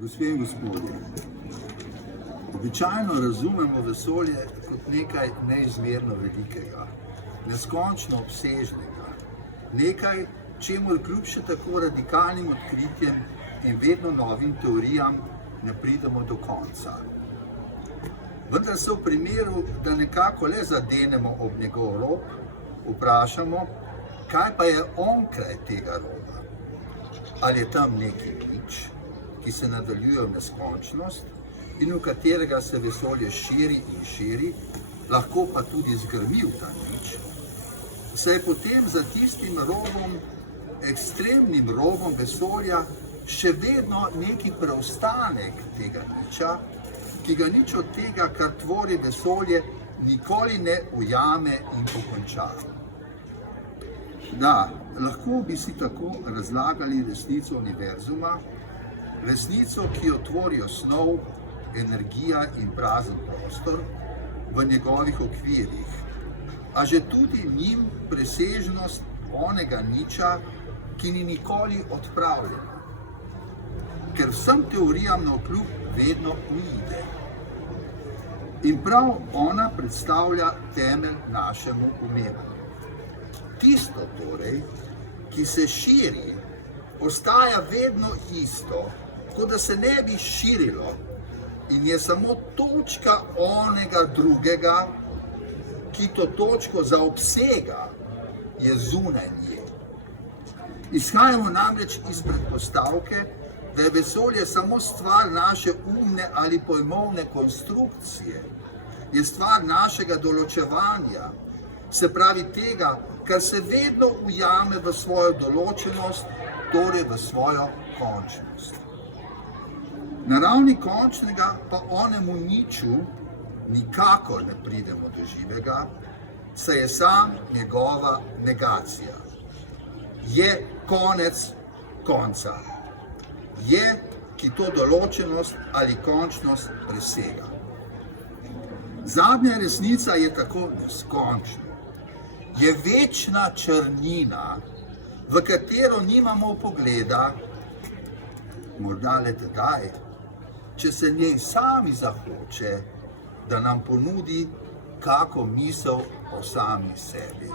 Gospe in gospodje, običajno razumemo vesolje kot nekaj neizmerno velikega, neskončno obsežnega, nekaj, čemur kljub še tako radikalnim odkritjem in vedno novim teorijam ne pridemo do konca. Vendar se v primeru, da nekako le zadenemo ob njegov rob, vprašamo, kaj pa je onkraj tega roba? Ali je tam neki nič, ki se nadaljuje v neskončnost in v katerega se vesolje širi in širi, lahko pa tudi zgrmi v ta nič. Saj je potem za tistim robom, ekstremnim robom vesolja, še vedno neki preostanek tega niča, ki ga nič od tega, kar tvori vesolje, nikoli ne ujame in pokonča. Da, lahko bi si tako razlagali resnico univerzuma, resnico, ki jo tvorijo snov, energija in prazen prostor v njegovih okvirih, a že tudi njim presežnost onega niča, ki ni nikoli odpravljena, ker vsem teorijam navkljub vedno uide. In prav ona predstavlja temelj našemu umevanju. Tisto torej, ki se širi, ostaja vedno isto, kot da se ne bi širilo in je samo točka onega drugega, ki to točko zaobsega, je zunaj nje. Izhajamo namreč iz predpostavke, da je vesolje samo stvar naše umne ali pojmovne konstrukcije, je stvar našega določevanja, se pravi tega, kar se vedno ujame v svojo določenost, torej v svojo končnost. Na ravni končnega pa onemu niču nikakor ne pridemo do živega, saj je sam njegova negacija. Je konec konca. Je, ki to določenost ali končnost presega. Zadnja resnica je tako neskončna. Je večna črnina, v katero nimamo pogleda, morda le tedaj, če se njej sami zahoče, da nam ponudi kako misel o sami sebi.